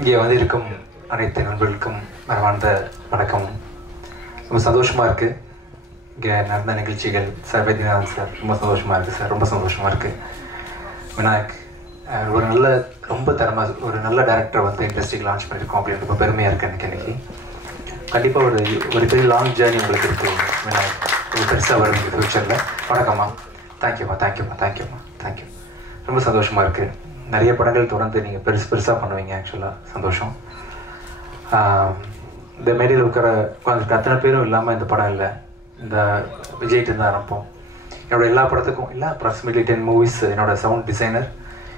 இங்கே வந்து இருக்கும் அனைத்து நண்பர்களுக்கும் மனமார்ந்த வணக்கம். ரொம்ப சந்தோஷமாக இருக்குது. இங்கே நடந்த நிகழ்ச்சிகள் சார் வைத்தியநாதன் சார் ரொம்ப சந்தோஷமாக இருக்குது சார். ரொம்ப சந்தோஷமாக இருக்குது. விநாயக் ஒரு ரொம்ப ஒரு நல்ல டேரக்டர் வந்து இண்டஸ்ட்ரிக்கு லான்ச் பண்ணியிருக்கோம் அப்படின்னு ரொம்ப பெருமையாக இருக்குது எனக்கு. இன்றைக்கி கண்டிப்பாக ஒரு பெரிய லாங் ஜேர்னி உங்களுக்கு இருக்குது விநாயக். ஒரு பெருசாக வரும் ஃப்யூச்சரில். வணக்கம்மா. தேங்க்யூம்மா. தேங்க்யூ. ரொம்ப சந்தோஷமாக இருக்குது. நிறைய படங்கள் தொடர்ந்து நீங்கள் பெருசாக பண்ணுவீங்க. ஆக்சுவலாக சந்தோஷம். இந்த மேடையில் உட்காந்துருக்க அத்தனை பேரும் இல்லாமல் இந்த படம் இல்லை. இந்த விஜய்ட்டு தான் ஆரம்பம். என்னோடய எல்லா படத்துக்கும் இல்லை அப்ராக்சிமேட்லி 10 மூவிஸ் என்னோட சவுண்ட் டிசைனர்,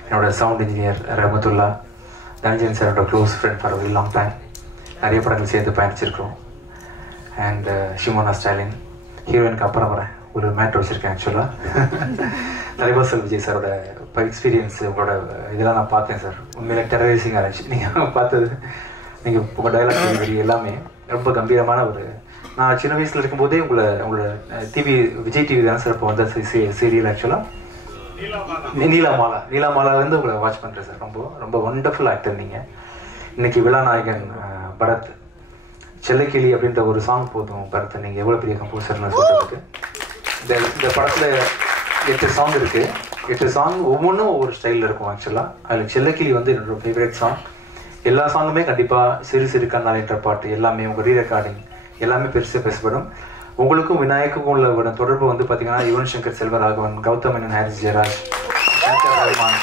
என்னோட சவுண்ட் இன்ஜினியர் ரஹமத்துல்லா, தனஞ்சயன் சார் என்னோட close friend for very long time. நிறைய படங்கள் சேர்ந்து பயணிச்சிருக்கிறோம். அண்ட் ஷிமோனா ஸ்டாலின் ஹீரோயினுக்கு அப்புறம் வரேன். ஒரு மேட்ரு வச்சுருக்கேன் ஆக்சுவலாக. தலைவாசல் விஜய் சாரோட எக்ஸ்பீரியன்ஸ் உங்களோட இதெல்லாம் நான் பார்த்தேன் சார். உண்மையில டெரரைசிங்காக இருந்துச்சு. நீங்கள் பார்த்தது, நீங்கள் உங்கள் டைலாக் டெலிவரி எல்லாமே ரொம்ப கம்பீரமான நான் சின்ன வயசில் இருக்கும்போதே உங்களோட டிவி விஜய் டிவி தான் சார் இப்போ வந்த சீரியல் ஆக்சுவலாக நீலாமாலாலேருந்து உங்களை வாட்ச் பண்ணுறேன் சார். ரொம்ப வண்டர்ஃபுல் ஆக்டர் நீங்கள். இன்னைக்கு விழாநாயகன் பரத் செல்லக்கிளி அப்படின்ற ஒரு சாங் போதும் பரத், நீங்கள் எவ்வளோ பெரிய கம்போசர்னு சொல்கிறதுக்கு. இந்த படத்தில் 8 சாங் இருக்குது. 8 சாங் ஒவ்வொன்றும் ஒவ்வொரு ஸ்டைலில் இருக்கும் ஆக்சுவலாக. அதில் செல்லக்கிளி வந்து என்னோட ஃபேவரட் சாங். எல்லா சாங்குமே கண்டிப்பாக சிறு கண்ணாலின்ற பாட்டு எல்லாமே உங்கள் ரீரெக்கார்டிங் எல்லாமே பெருசாக பேசப்படும். உங்களுக்கும் விநாயக்குக்கும் உள்ள தொடர்பு வந்து பார்த்தீங்கன்னா யுவன் சங்கர் செல்வராகவன், கௌதம் மேனன், ஹாரிஸ் ஜெயராஜ், ரஹ்மான்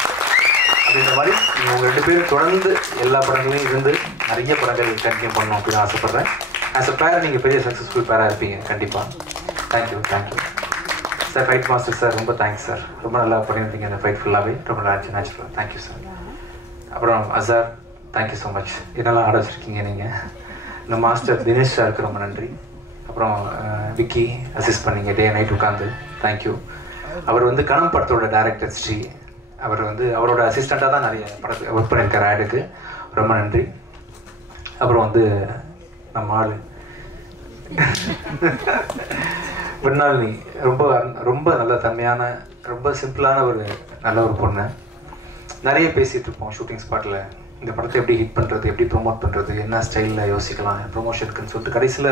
அப்படின்ற மாதிரி நீங்கள் உங்கள் 2 பேரும் தொடர்ந்து எல்லா படங்களையும் இருந்து நிறைய படங்கள் கண்டினியூ பண்ணணும் அப்படின்னு ஆசைப்பட்றேன். ஆஸ் அ பேரா நீங்கள் பெரிய சக்ஸஸ்ஃபுல் பேராக இருப்பீங்க கண்டிப்பாக. Thank you sir. Fight master sir ரொம்ப தேங்க்ஸ் சார். ரொம்ப நல்லா பண்ணியிருந்தீங்க அந்த ஃபைட் ஃபுல்லாகவே. ரொம்ப நல்லா இருந்துச்சு நேச்சுரலாக. Thank you sir. அப்புறம் அசார் தேங்க்யூ ஸோ மச். இதெல்லாம் ஆட வச்சுருக்கீங்க நீங்கள். இந்த மாஸ்டர் தினேஷ் சாருக்கு ரொம்ப நன்றி. அப்புறம் விக்கி அசிஸ்ட் பண்ணீங்க டே நைட் உட்காந்து. தேங்க்யூ. அவர் வந்து கணம் படத்தோட டைரக்டர் ஸ்ரீ. அவர் வந்து அவரோட அசிஸ்டண்ட்டாக தான் நிறைய படத்துக்கு ஒர்க் பண்ணியிருக்கார் ஆடுக்கு. ரொம்ப நன்றி. அப்புறம் வந்து நம்ம ஆள் விண்ணாலினி ரொம்ப நல்ல தன்மையான ரொம்ப சிம்பிளான நல்ல ஒரு பொண்ணு. நிறைய பேசிகிட்டு இருப்போம் ஷூட்டிங் ஸ்பாட்டில். இந்த படத்தை எப்படி ஹிட் பண்ணுறது, எப்படி ப்ரொமோட் பண்ணுறது, என்ன ஸ்டைலில் யோசிக்கலாம் ப்ரொமோஷனுக்குன்னு சொல்லிட்டு கடைசியில்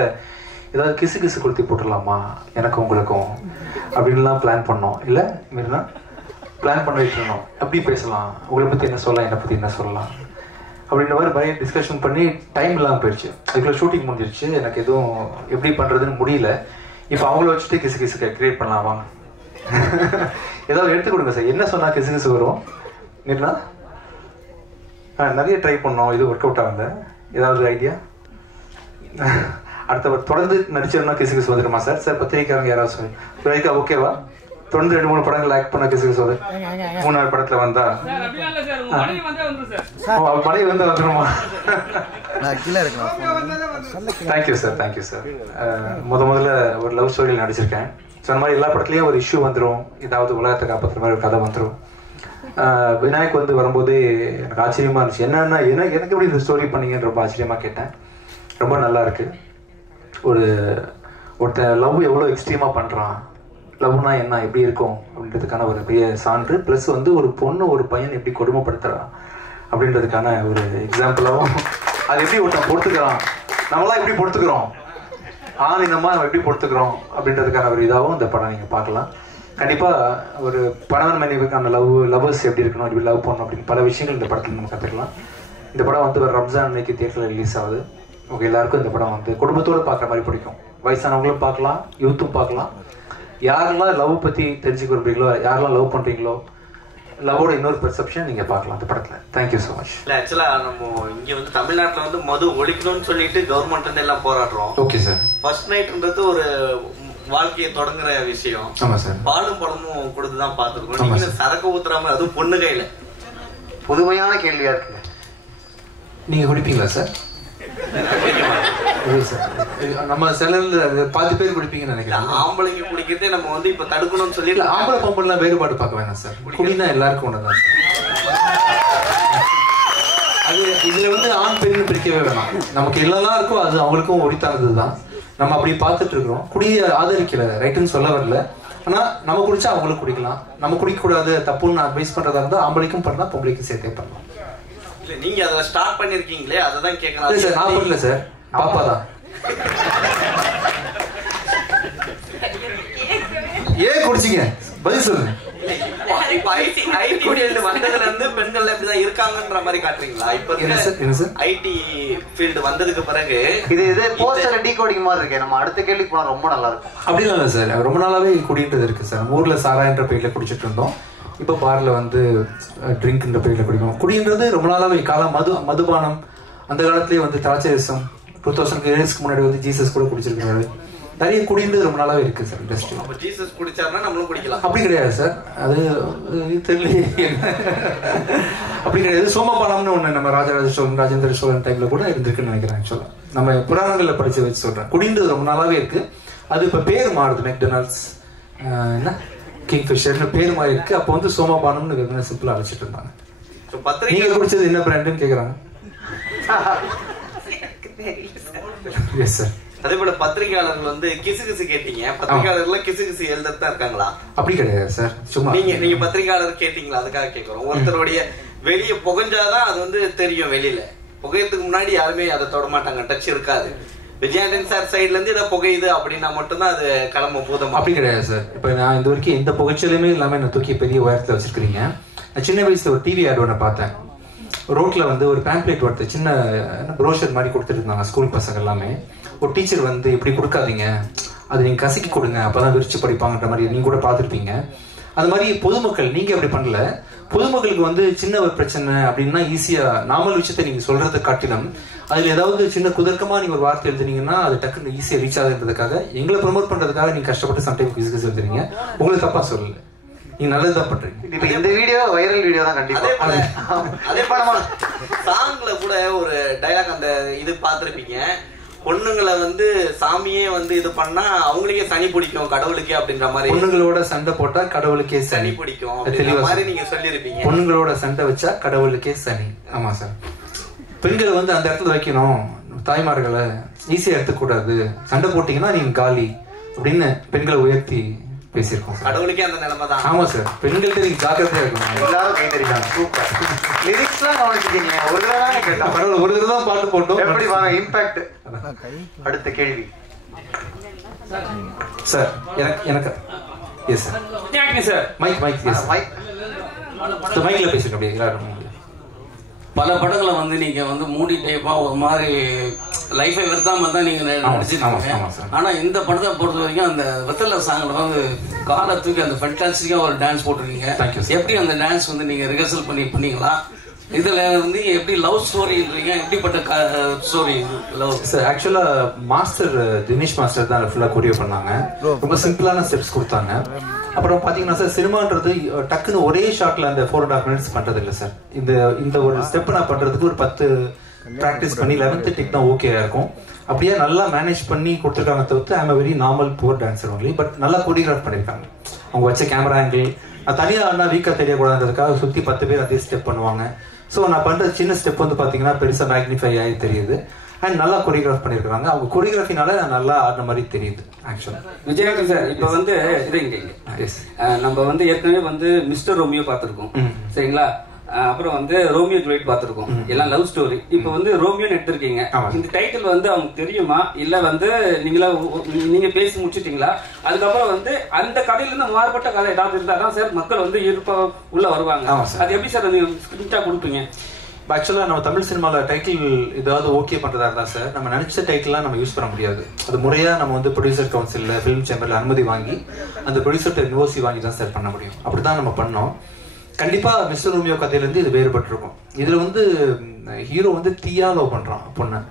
ஏதாவது கிசு கொளுத்தி போட்டுடலாமா எனக்கும் உங்களுக்கும் அப்படின்லாம் பிளான் பண்ணோம். இல்லை மீறினா பிளான் பண்ண வச்சுருந்தோம். எப்படி பேசலாம், உங்களை பற்றி என்ன சொல்லலாம், என்னை பற்றி என்ன சொல்லலாம் அப்படின்ற மாதிரி நிறைய டிஸ்கஷன் பண்ணி டைம் இல்லாமல் போயிடுச்சு. அதுக்குள்ளே ஷூட்டிங் முடிஞ்சிருச்சு. எனக்கு எதுவும் எப்படி பண்ணுறதுன்னு முடியல. இப்போ அவங்கள வச்சுட்டு கிசு கிரியேட் பண்ணலாமா? ஏதாவது எடுத்து கொடுங்க சார். என்ன சொன்னால் கிசு வரும் மீறினா? நிறைய ட்ரை பண்ணோம். இது ஒர்க் அவுட் ஆகல. ஏதாவது ஐடியா? அடுத்த தொடர்ந்து நடிச்சிருந்தா கிசு வந்துடுமா சார்? சார் பத்திரிக்கைக்காரங்க யாராவது சொல்லி பத்திரிக்கா ஓகேவா? தொடர்ந்து 2-3 படங்கள் ஆக்ட் பண்ண கிசு சொல்லு. 3-4 படத்துல வந்தா மனைவி வந்து வந்துருமா? Thank you sir. முதல்ல ஒரு லவ் ஸ்டோரியில் நடிச்சிருக்கேன். சொன்ன மாதிரி எல்லா படத்துலையும் ஒரு இஷ்யூ வந்துடும். ஏதாவது உலகத்தை காப்பாற்றுற மாதிரி ஒரு கதை வந்துடும். விநாயக் வந்து வரும்போது எனக்கு ஆச்சரியமா இருந்துச்சு. என்னன்னா எனக்கு எப்படி இந்த ஸ்டோரி பண்ணீங்கன்னு ரொம்ப ஆச்சரியமா கேட்டேன். ரொம்ப நல்லா இருக்கு. ஒருத்தன் லவ் எவ்வளோ எக்ஸ்ட்ரீமா பண்றான், லவ்னா என்ன எப்படி இருக்கும் அப்படின்றதுக்கான ஒரு பெரிய சான்று. ப்ளஸ் வந்து ஒரு பொண்ணு ஒரு பையன் எப்படி கொடுமைப்படுத்துறான் அப்படின்றதுக்கான ஒரு எக்ஸாம்பிளாகவும், அது எப்படி ஒருத்தன் பொறுத்துக்கிறான், நம்மளாம் எப்படி பொறுத்துக்கிறோம், ஆனந்தமா நம்ம எப்படி பொறுத்துக்கிறோம் அப்படின்றதுக்கான ஒரு இதாகவும் இந்த படம் நீங்கள் பார்க்கலாம். கண்டிப்பாக ஒரு பணவன் மனைவிக்கான லவ்வர்ஸ் எப்படி இருக்கணும், எப்படி லவ் பண்ணணும் அப்படின்னு பல விஷயங்கள் இந்த படத்தில் நம்ம கற்றுக்கலாம். இந்த படம் வந்து ஒரு ரம்ஜான் அன்னைக்கு தியேட்டரில் ரிலீஸ் ஆகுது. உங்கள் எல்லாருக்கும் இந்த படம் வந்து குடும்பத்தோடு பார்க்குற மாதிரி பிடிக்கும். வயசானவங்களும் பார்க்கலாம், யூத்தும் பார்க்கலாம். யாரெல்லாம் லவ் பற்றி தெரிஞ்சுக்க விரும்புறீங்களோ, யாரெல்லாம் லவ் பண்ணுறீங்களோ, லவ்வோட இன்னொரு பெர்செப்ஷன் நீங்கள் பார்க்கலாம் அந்த படத்தில். Thank you so much. இல்லை ஆக்சுவலாக நம்ம இங்கே வந்து தமிழ்நாட்டில் வந்து மது ஒழிக்கணும்னு சொல்லிட்டு கவர்மெண்ட் வந்து எல்லாம் போராடுறோம். Okay sir. ஃபர்ஸ்ட் நைட்ன்றது ஒரு வாழ்க்கையை தொடங்குற விஷயம். ஆமாம் சார். பாலும் பழமும் கொடுத்துதான் பார்த்துருக்கோம். நீங்க சரக்கு ஊத்துறாம அதுவும் பொண்ணு கையில. புதுமையான கேள்வியா இருக்குங்க. நீங்க குடிப்பீங்களா சார்? நம்ம சிலர்ல 10 பேர் குடிப்பீங்கன்னு நினைக்கிறேன். ஆம்பளைங்க குடிக்கிறதே நம்ம வந்து இப்ப தடுக்கணும்னு சொல்லிட்டு ஆம்பளை பொம்பளைலாம் வேறுபாடு பார்க்க வேணாம் சார். குடினா எல்லாருக்கும் ஒண்ணுதான் சார். அது இதுல வந்து ஆண் பெண்ணு பிரிக்கவே வேணாம். நமக்கு என்னெல்லாம் இருக்கோ அது அவங்களுக்கும் உரித்தானதுதான். நம்ம அப்படி பார்த்துட்டு இருக்கிறோம். குடிய ஆதரிக்கல, ரைட்டுன்னு சொல்ல வரல. ஆனா நம்ம குடிச்சா அவங்களும் குடிக்கலாம். நம்ம குடிக்க கூடாது தப்புன்னு அட்வைஸ் பண்றதா இருந்தா ஆம்பளைக்கும் பண்ணலாம், பொம்பளைக்கும் சேர்த்தே பண்ணலாம். நீங்க அதை ஸ்டார்ட் பண்ணிருக்கீங்களே அததான் கேட்கலாம். இல்ல சார், நான் பண்ணல சார், பாப்பா தான். ஏன் குடிச்சிங்க பதில் சொல்லுங்க. வந்ததுல இருந்து பெண்கள் எப்படிதான் இருக்காங்கன்ற மாதிரி காட்டுறீங்களா? இப்ப ஐடி ஃபீல்டு வந்ததுக்கு பிறகு இது போஸ்டர் டீகோடிங் மாதிரி இருக்கு. நம்ம அடுத்த கேள்விக்கு போனா ரொம்ப நல்லா இருக்கும். அப்படி இல்லை சார், ரொம்ப நாளாவே குடின்றது இருக்கு சார். நம்ம ஊர்ல சாரா என்ற பேர்ல குடிச்சிட்டு இருந்தோம். இப்போ பார்ல வந்து ட்ரிங்க்ன்ற பேர்ல குடிக்கும். குடின்றது ரொம்ப நாளாவே காலம் மதுபானம் அந்த காலத்திலேயே வந்து திராட்சரசம் 2000 இயர்ஸ்க்கு முன்னாடி வந்து ஜீசஸ் கூட குடிச்சிருக்காரு. நிறைய குடின்றது ரொம்ப நாளாவே இருக்கு சார் இண்டஸ்ட்ரி. ஜீசஸ் குடிச்சாருன்னா நம்மளும் குடிக்கலாம் அப்படி கிடையாது சார், அது தெரியல. அப்படி கிடையாது. சோமபானம்னு ஒண்ணு நம்ம ராஜராஜ சோழன் ராஜேந்திர சோழன் டைம்ல கூட இருந்திருக்குன்னு நினைக்கிறேன். ஆக்சுவலா நம்ம புராணங்கள்ல படிச்சு வச்சு சொல்றேன். குடின்றது ரொம்ப நாளாவே இருக்கு. அது இப்ப பேர் மாறுது. மெக்டொனால்ட்ஸ் என்ன கிங்ஃபிஷர்னு பேர் மாறி இருக்கு. அப்போ வந்து சோமபானம்னு சிம்பிளா அழைச்சிட்டு இருந்தாங்க. நீங்க குடிச்சது என்ன பிராண்டுன்னு கேக்குறாங்க. Yes sir. அதே போல பத்திரிகையாளர்கள் வந்து கிசுகிசு கேட்டீங்க. பத்திரிகையாளர்கள் கிசுகிசு எழுதத்தான் இருக்காங்களா? அப்படி கிடையாது சார். சும்மா நீங்க பத்திரிகையாளர் கேட்டீங்களா? அதுக்காக கேட்கிறோம். ஒருத்தருடைய வெளியே புகைஞ்சாதான் அது வந்து தெரியும். வெளியில புகையத்துக்கு முன்னாடி யாருமே அதை தொட மாட்டாங்க, டச் இருக்காது. விஜயானந்தன் சார் சைட்ல இருந்து இதை புகையுது அப்படின்னா மட்டும்தான் அது கிளம்ப பூதம். அப்படி கிடையாது சார். இப்ப நான் இந்த வரைக்கும் எந்த புகைச்சலுமே இல்லாம என்ன தூக்கி பெரிய உயரத்துல வச்சிருக்கீங்க. சின்ன வயசுல ஒரு டிவி ஆட் ஒன்று பார்த்தேன். ரோட்ல வந்து ஒரு பேம்ப்ளேட் வருது, சின்ன ப்ரோஷர் மாதிரி கொடுத்துட்டு இருந்தாங்க ஸ்கூல் பசங்க எல்லாமே. ஒரு டீச்சர் வந்து இப்படி கொடுக்காதீங்க, அது நீங்க கசக்கி கொடுங்க, அப்பதான் விரிச்சு படிப்பாங்கன்ற மாதிரி நீங்க கூட பார்த்துருப்பீங்க. அது மாதிரி பொதுமக்கள் நீங்க அப்படி பண்ணல. பொதுமக்களுக்கு வந்து சின்ன ஒரு பிரச்சனை அப்படின்னா ஈஸியா நார்மல் விஷயத்தை நீங்க சொல்றது காட்டிலும் அதுல ஏதாவது சின்ன குதர்க்கமா நீங்க ஒரு வார்த்தை எழுதுனீங்கன்னா அது டக்குன்னு ஈஸியா ரீச் ஆகுறதுக்காக எங்களை ப்ரொமோட் பண்றதுக்காக நீங்க கஷ்டப்பட்டு சம்டைம் கிசுகிசு எழுதுறீங்க. உங்களுக்கு தப்பா சொல்லல, நீங்க நல்லதுதான் பண்றீங்க. இப்ப இந்த வீடியோ வைரல் வீடியோ தான் கண்டிப்பா. அதே போல சாங்ல கூட ஒரு டைலாக் அந்த இது பாத்திருப்பீங்க. பொண்ணுங்களை வந்து சாமியே வந்து இது பண்ணா அவங்களுக்கே சனி பிடிக்கும் கடவுளுக்கே அப்படின்ற மாதிரி. பொண்ணுங்களோட சண்டை போட்டா கடவுளுக்கே சனி பிடிக்கும் அப்படின்ற மாதிரி நீங்க சொல்லிருப்பீங்க. பொண்ணுங்களோட சண்டை வச்சா கடவுளுக்கே சனி. ஆமா சார். பெண்களை வந்து அந்த இடத்துல வைக்கணும், தாய்மார்களை ஈஸியா எடுத்துக்கூடாது, சண்டை போட்டீங்கன்னா நீங்க காலி அப்படின்னு பெண்களை உயர்த்தி பேசியிருக்கோம். கடவுளுக்கே அந்த நிலைமை தான். ஆமா சார். பெண்கள்ட்ட நீங்க ஜாக்கிரதையா இருக்கணும். எல்லாரும் கை தெரியாங்க. சூப்பர். லிரிக்ஸ்லாம் கவனிச்சிட்டீங்க. ஒரு தடவை கேட்டோம். பரவாயில்ல, ஒரு தடவை தான் பாட்டு போட்டோம். எப்படி வாங்க இம்பாக்ட். அடுத்த கேள்வி சார். எனக்கு yes sir. Sir mic yes mic மைக்ல பேசுங்க அப்படியே எல்லாரும். பல படங்களை வந்து நீங்க வந்து மூடி டைப்பா ஒரு மாதிரி லைஃபை வெறுத்தாம தான் நீங்க நடிச்சிருக்கீங்க. ஆனா இந்த படத்தை பொறுத்த வரைக்கும் அந்த வெத்தல சாங்ல வந்து காலை தூக்கி அந்த ஃபேண்டாஸ்டிக்கா ஒரு டான்ஸ் போட்டிருக்கீங்க. எப்படி அந்த டான்ஸ் வந்து நீங்க ரிஹர்சல் பண்ணீங்களா? இதுல வந்து எப்படி லவ் ஸ்டோரின்றீங்க, எப்படிப்பட்ட ஸ்டோரி லவ்? சார் ஆக்சுவலா மாஸ்டர் தினேஷ் மாஸ்டர் தான் ஃபுல்லா கொரியோ பண்ணாங்க. ரொம்ப சிம்பிளான ஸ்டெப்ஸ் கொடுத்தாங்க. அப்புறம் பாத்தீங்கன்னா சார், சினிமான்றது டக்குன்னு ஒரே ஷாட்ல அந்த 4.5 minutes பண்றது இல்லை சார். இந்த ஒரு ஸ்டெப் நான் பண்றதுக்கு ஒரு 10 பிராக்டிஸ் பண்ணி 11th டேக் தான் ஓகேயா இருக்கும். அப்படியே நல்லா மேனேஜ் பண்ணி கொடுத்துருக்காங்க. தவிர்த்து I am very normal poor dancer only. But நல்லா கொரியோகிராஃப் பண்ணிருக்காங்க. அவங்க வச்ச கேமரா ஆங்கிள் நான் தனியா ஆனா வீக்கா தெரியக்கூடாதுன்றதுக்காக சுத்தி 10 பேர் அதே ஸ்டெப் பண்ணுவாங்க. ஸோ நான் பண்ற சின்ன ஸ்டெப் வந்து பாத்தீங்கன்னா பெருசா மேக்னிஃபை ஆகி தெரியுது. அண்ட் நல்லா கொரியோகிராஃப் பண்ணிருக்காங்க. அவங்க கொரியோகிராஃபினால நல்லா ஆடின மாதிரி தெரியுது. ஆக்சுவலா விஜயகாந்த் சார் இப்ப வந்து நம்ம வந்து ஏற்கனவே வந்து மிஸ்டர் ரோமியோ பார்த்திருக்கோம், சரிங்களா? அப்புறம் வந்து ரோமியோ ஜூலியட் பார்த்திருக்கோம், எல்லாம் லவ் ஸ்டோரி. இப்ப வந்து ரோமியோன்னு எடுத்திருக்கீங்க. இந்த டைட்டில் வந்து அவங்க தெரியுமா இல்ல வந்து நீங்க பேசி முடிச்சிட்டீங்களா? அதுக்கப்புறம் வந்து அந்த கதையில இருந்து மாறுபட்ட கதை ஏதாவது இருந்தாதான் சார் மக்கள் வந்து உள்ள வருவாங்க. அது எப்படி சார் நீங்க ஸ்கிரிப்டா கொடுப்பீங்க? ஆக்சுவலா நம்ம தமிழ் சினிமால டைட்டில் ஏதாவது ஓகே பண்றதா இருந்தா சார், நம்ம நினைச்ச டைட்டில்லாம் நம்ம யூஸ் பண்ண முடியாது. அது முறையா நம்ம வந்து ப்ரொடியூசர் கவுன்சில்ல ஃபிலிம் சேம்பர்ல அனுமதி வாங்கி அந்த ப்ரொடியூசர்கிட்ட யூனிவர்சிட்டி வாங்கி தான் சார் பண்ண முடியும். அப்படிதான் நம்ம பண்ணோம். கண்டிப்பா மிஸ்டர் ரோமியோ கதையில இருந்து இது வேறுபட்டு இருக்கும். இதுல வந்து ஹீரோ வந்து தீயா லவ் பண்றான்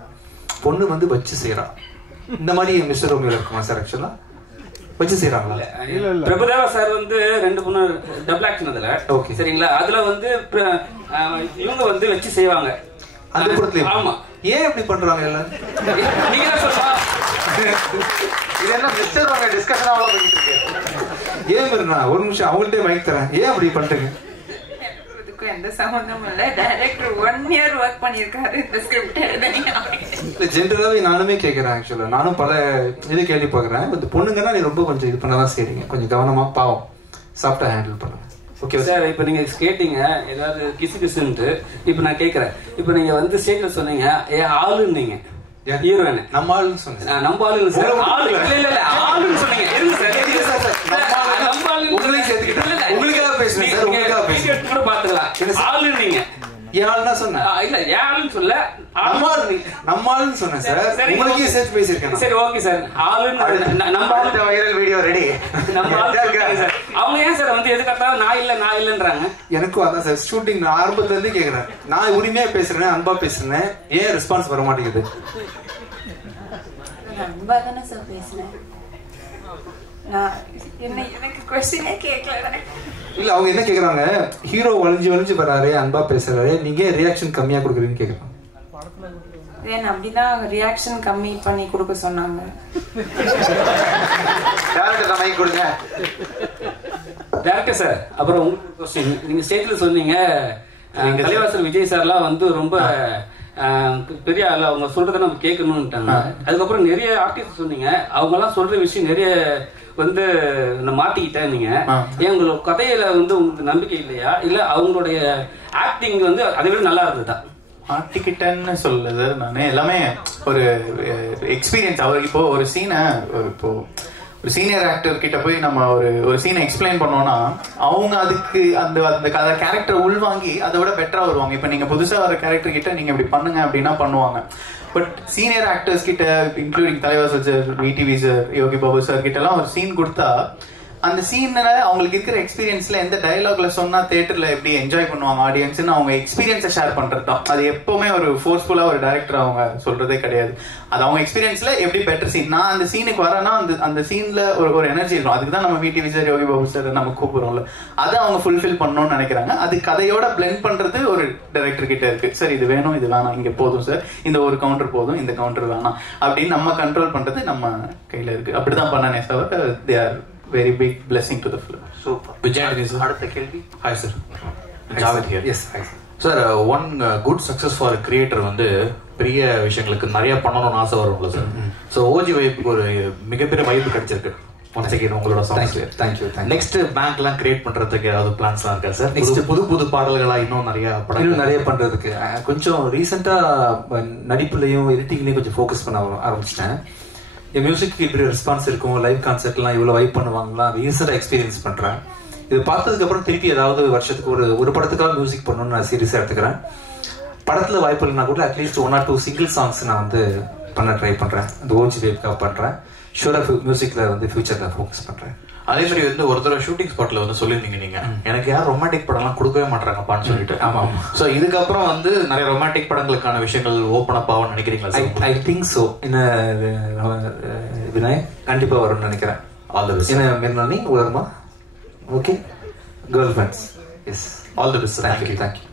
பொண்ணு வந்து வச்சு செய்யறான். இந்த மாதிரி மிஸ்டர் ரோமியோல இருக்குமா சார்? ஆக்சுவலா வச்சு செய்யறாங்களா? பிரபுதேவா சார் வந்து 2 பொண்ணு டபுள் ஆக்ஷன் அதுல, சரிங்களா? அதுல வந்து இவங்க வந்து வச்சு செய்வாங்க அந்த படத்துல. ஆமா, ஏன் இப்படி பண்றாங்க எல்லாம்? நீங்க என்ன சொல்லலாம்? இது என்ன மிஸ்டர் ரோமியோ டிஸ்கஷன் அவ்வளவு பண்ணிட்டு இருக்கு. ஏன் வருனா ஒரு நிமிஷம் அவங்கள்ட்ட மைக் தரேன். ஏன் அப்படி பண்றீங்க? எந்த சம்பந்தமும் இல்ல. டைரக்டர் 1 year ஒர்க் பண்ணிருக்காரு இந்த ஸ்கிரிப்ட் எழுதுனீங்க. ஜென்ரலாவே நானுமே கேட்கறேன். ஆக்சுவலா நானும் பல இது கேள்வி பாக்குறேன். இந்த பொண்ணுங்கன்னா நீ ரொம்ப கொஞ்சம் இது பண்ணதான் செய்றீங்க. கொஞ்சம் கவனமா பாவம் சாஃப்டா ஹேண்டில் பண்ணுங்க. Okay sir. இப்போ நீங்க கேட்டீங்க ஏதாவது கிசு கிசுன்ட்டு. இப்போ நான் கேட்கறேன், இப்போ நீங்க வந்து ஸ்டேஜ்ல சொன்னீங்க ஏன் ஆளுன்னீங்க, ஹீரோயின் நம்ம ஆளுன்னு சொன்னேன். நம்ம ஆளுங்க சார், ஆளு இல்ல ஆளுன்னு சொன்னீங்க. இருங்க சார், நம்ம ஆளு உங்களையும் சேர்த்துக்கிட்டேன். உங்களுக்காக பேசுறேன் சார், உங்களுக்காக பேசுறேன் கூட பாத்துக்கலாம். ஆளுன்னீங்க ஏன்னா சொன்னேன், இல்ல ஏன்னு சொல்ல நம்ம ஆளுன்னு சொன்னேன் சார். உங்களுக்கே சேர்த்து பேசியிருக்கேன். சரி ஓகே சார். ஆளுன்னு நம்ம ஆளு வைரல் வீடியோ ரெடி. நம்ம ஆளு சார். அவங்க ஏன் சார் வந்து எதுக்காக நான் இல்லன்றாங்க? எனக்கும் அதான் சார் ஷூட்டிங் நான் ஆரம்பத்துல இருந்து கேக்குறேன். நான் உரிமையா பேசுறேன், அன்பா பேசுறேன், ஏன் ரெஸ்பான்ஸ் வர மாட்டேங்குது? அன்பா தானே சார் பேசுறேன். எனக்கு क्वेश्चनே கேட்கல. இல்ல அவங்க என்ன கேக்குறாங்க, ஹீரோ வளைஞ்சு வராரு, அன்பா பேசுறாரு, நீங்க ரியாக்ஷன் கம்மியா கொடுக்குறீங்கன்னு கேக்குறாங்க. ஏன் அப்படின்னா ரியாக்ஷன் கம்மி பண்ணி கொடுக்க சொன்னாங்க. டேரக்டர் மைக் கொடுங்க. டேரக்டர் சார், அப்புறம் உங்களுக்கு क्वेश्चन. நீங்க ஸ்டேஜ்ல சொன்னீங்க தலைவாசல் விஜய் சார்லாம் வந்து ரொம்ப பெரிய ஆளு, அவங்க சொல்றதை நம்ம கேட்கணும்ட்டாங்க. அதுக்கப்புறம் நிறைய ஆர்டிஸ்ட் சொன்னீங்க, அவங்க எல்லாம் சொல்ற விஷயம் நிறைய வந்து நான் மாத்திக்கிட்டேன். நீங்க ஏன் உங்களோட கதையில வந்து உங்களுக்கு நம்பிக்கை இல்லையா, இல்ல அவங்களுடைய ஆக்டிங் வந்து அதை விட நல்லா இருந்ததா? மாட்டிக்கிட்டேன்னு சொல்லுது. நான் எல்லாமே ஒரு எக்ஸ்பீரியன்ஸ். அவர் இப்போ ஒரு சீனை இப்போ ஒரு சீனியர் ஆக்டர் கிட்ட போய் நம்ம ஒரு சீனை எக்ஸ்பிளைன் பண்ணோம்னா அவங்க அதுக்கு அந்த கேரக்டர் உள்வாங்கி அதை விட பெட்டரா வருவாங்க. இப்ப நீங்க புதுசா வர கேரக்டர் கிட்ட நீங்க இப்படி பண்ணுங்க அப்படின்னா பண்ணுவாங்க. பட் சீனியர் ஆக்டர்ஸ் கிட்ட இன்க்ளூடிங் தலைவாசல் sir, VTV sir, Yogi Babu sir கிட்ட எல்லாம் ஒரு சீன் கொடுத்தா அந்த சீன்ல அவங்களுக்கு இருக்கிற எக்ஸ்பீரியன்ஸ்ல எந்த டயலாக்ல சொன்னா தியேட்டர்ல எப்படி என்ஜாய் பண்ணுவாங்க ஆடியன்ஸ், அவங்க எக்ஸ்பீரியன்ஸை ஷேர் பண்றது தான். அது எப்பவுமே ஒரு ஃபோர்ஸ்ஃபுல்லா ஒரு டைரக்டர் அவங்க சொல்றதே கிடையாது. அது அவங்க எக்ஸ்பீரியன்ஸ்ல எப்படி பெட்டர் சீன். நான் அந்த சீனுக்கு வரேன்னா அந்த சீன்ல ஒரு எனர்ஜி இருக்கும். அதுக்கு தான் நம்ம VTV sir, Yogi Babu sir நம்ம கூப்பிடுறோம்ல, அதை அவங்க ஃபுல்ஃபில் பண்ணணும்னு நினைக்கிறாங்க. அது கதையோட பிளெண்ட் பண்றது ஒரு டைரக்டர் கிட்ட இருக்கு. சார் இது வேணும், இது வேணாம், இங்க போதும் சார், இந்த ஒரு கவுண்டர் போதும், இந்த கவுண்டர் வேணாம் அப்படின்னு நம்ம கண்ட்ரோல் பண்றது நம்ம கையில இருக்கு. அப்படிதான் பண்ணனே தவிர they are very big blessing to the film. Super. Vijay sir. அடுத்த கேள்வி. Hi sir. Javed here. Yes, hi sir. Sir, one good success for a creator வந்து பெரிய விஷயங்களுக்கு நிறைய பண்ணணும்னு ஆசை வரும்ல சார். ஸோ ஓஜி வைப்புக்கு ஒரு மிகப்பெரிய வாய்ப்பு கிடைச்சிருக்கு. ஒன்ஸ் அகைன் உங்களோட சாங்ஸ். தேங்க்யூ. நெக்ஸ்ட் பேங்க்லாம் கிரியேட் பண்றதுக்கு ஏதாவது பிளான்ஸ்லாம் இருக்கா சார்? நெக்ஸ்ட் புது பாடல்களா இன்னும் நிறைய பண்றதுக்கு கொஞ்சம் ரீசெண்டா நடிப்புலையும் எடிட்டிங்லயும் கொஞ்சம் ஃபோக்கஸ் பண்ண ஆரம்பிச்சிட்டேன். என் மியூசிக்கு இப்படி ரெஸ்பான்ஸ் இருக்கும், லைவ் கான்சர்ட்லாம் இவ்வளோ வைப் பண்ணுவாங்களா ரீசெண்டாக எக்ஸ்பீரியன்ஸ் பண்ணுறேன். இது பார்த்ததுக்கு அப்புறம் திருப்பி ஏதாவது வருஷத்துக்கு ஒரு படத்துக்காக மியூசிக் பண்ணணும்னு நான் சீரியஸாக எடுத்துக்கிறேன். படத்தில் வாய்ப்பு இல்லைனா கூட அட்லீஸ்ட் 1 or 2 சிங்கிள் சாங்ஸ் நான் வந்து பண்ண ட்ரை பண்ணுறேன். அந்த ஓஜி வேவ்க்காக பண்ணுறேன். ஷூராக மியூசிக்கில் வந்து ஃபியூச்சரில் ஃபோக்கஸ் பண்ணுறேன். அதே மாதிரி வந்து ஒரு தடவை ஷூட்டிங் ஸ்பாட்ல வந்து சொல்லியிருந்தீங்க நீங்க, எனக்கு யாரும் ரொமான்டிக் படம்லாம் கொடுக்கவே மாட்டாங்கப்பான்னு சொல்லிட்டு. ஆமா. ஸோ இதுக்கப்புறம் வந்து நிறைய ரொமான்டிக் படங்களுக்கான விஷயங்கள் ஓப்பன் அப் ஆகும்னு நினைக்கிறீங்களா? I think so. என்ன விநாயக் கண்டிப்பாக வரும்னு நினைக்கிறேன். All the best. என்ன மெர்னானி உலகமா? Okay, girl friends. Yes, all the best. Thank you.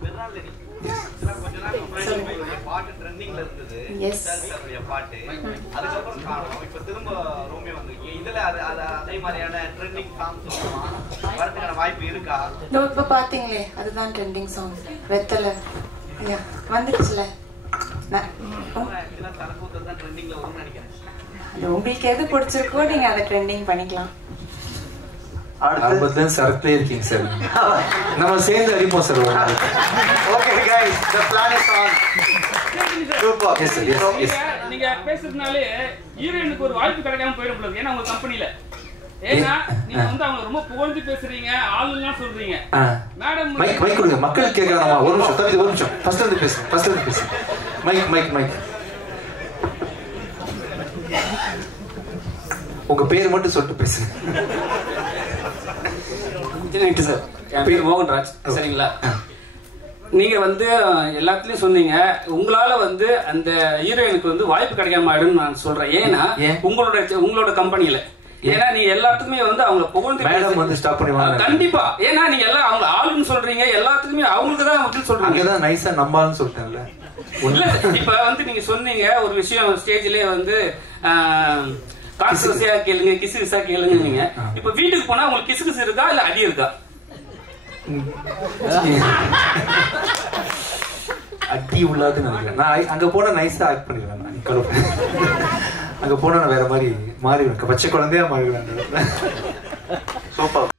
பாட்டு ட்ரெண்டிங்ல இருந்தது. எஸ். பாட்டு அதுக்கப்புறம் காணோம். இப்ப திரும்ப ரோமியோ வந்திருக்கீங்க. இதுல அதே மாதிரியான ட்ரெண்டிங் சாங்ஸ் வரதுக்கான வாய்ப்பு இருக்கா? இப்ப பாத்தீங்களே அதுதான் ட்ரெண்டிங் சாங். வெத்தல வந்துருச்சுல. தலக்கூத்து தான் ட்ரெண்டிங்ல வரும்னு நினைக்கிறேன். அது உங்களுக்கு எது பிடிச்சிருக்கோ நீங்க அதை ட்ரெண்டிங் பண்ணிக்கலாம். ஆரம்பத்துல சரக்குலே இருக்கீங்க சார். நம்ம சேர்ந்து அடிப்போம் sir. Okay guys, the plan is on. Super. Yes sir. Yes. நீங்க பேசுறதுனாலே ஹீரோயினுக்கு ஒரு வாய்ப்பு கிடைக்காம போயிடும் போல. ஏன்னா உங்க கம்பெனில ஏன்னா நீங்க வந்து அவங்க ரொம்ப புகழ்ந்து பேசுறீங்க, ஆளுலாம் சொல்றீங்க. மேடம் மைக் கொடுங்க, மக்கள் கேக்குறாங்க. ஒரு நிமிஷம் ஃபர்ஸ்ட் வந்து பேசுங்க. மைக் உங்க பேர் மட்டும் சொல்லிட்டு பேசுங்க. சார், என் பேர் மோகன்ராஜ். சரிங்களா? நீங்க வந்து எல்லாத்துலயும் சொன்னீங்க உங்களால வந்து அந்த ஹீரோயினுக்கு வந்து வாய்ப்பு கிடைக்காம ஆயிடும்னு நான் சொல்றேன். ஏன்னா உங்களோட கம்பெனில ஏன்னா நீங்க எல்லாத்துக்குமே வந்து அவங்க புகழ்ந்து மேடம் வந்து ஸ்டாப் பண்ணுவாங்க. கண்டிப்பா. ஏன்னா நீங்க எல்லாம் அவங்க ஆளுன்னு சொல்றீங்க, எல்லாத்துக்குமே அவங்களுக்கு தான் வந்து சொல்றீங்க. அங்கதான் நைஸா நம்பான்னு சொல்லிட்டேன்ல. இப்ப வந்து நீங்க சொன்னீங்க ஒரு விஷயம் ஸ்டேஜ்லயே வந்து கான்சர்ஸியா கேளுங்க, கிசுகிசா கேளுங்க. நீங்க இப்ப வீட்டுக்கு போனா உங்களுக்கு கிசுகிசு இருக்கா இல்ல அடி இருக்கா? அடி உள்ளாதுன்னு நினைக்கிறேன். நான் அங்க போனா நைஸா ஆக்ட் பண்ணிடுவேன். அங்க போனா நான் வேற மாதிரி மாறிடுவேன். பச்சை குழந்தையா மாறிடுவேன். சூப்பர்.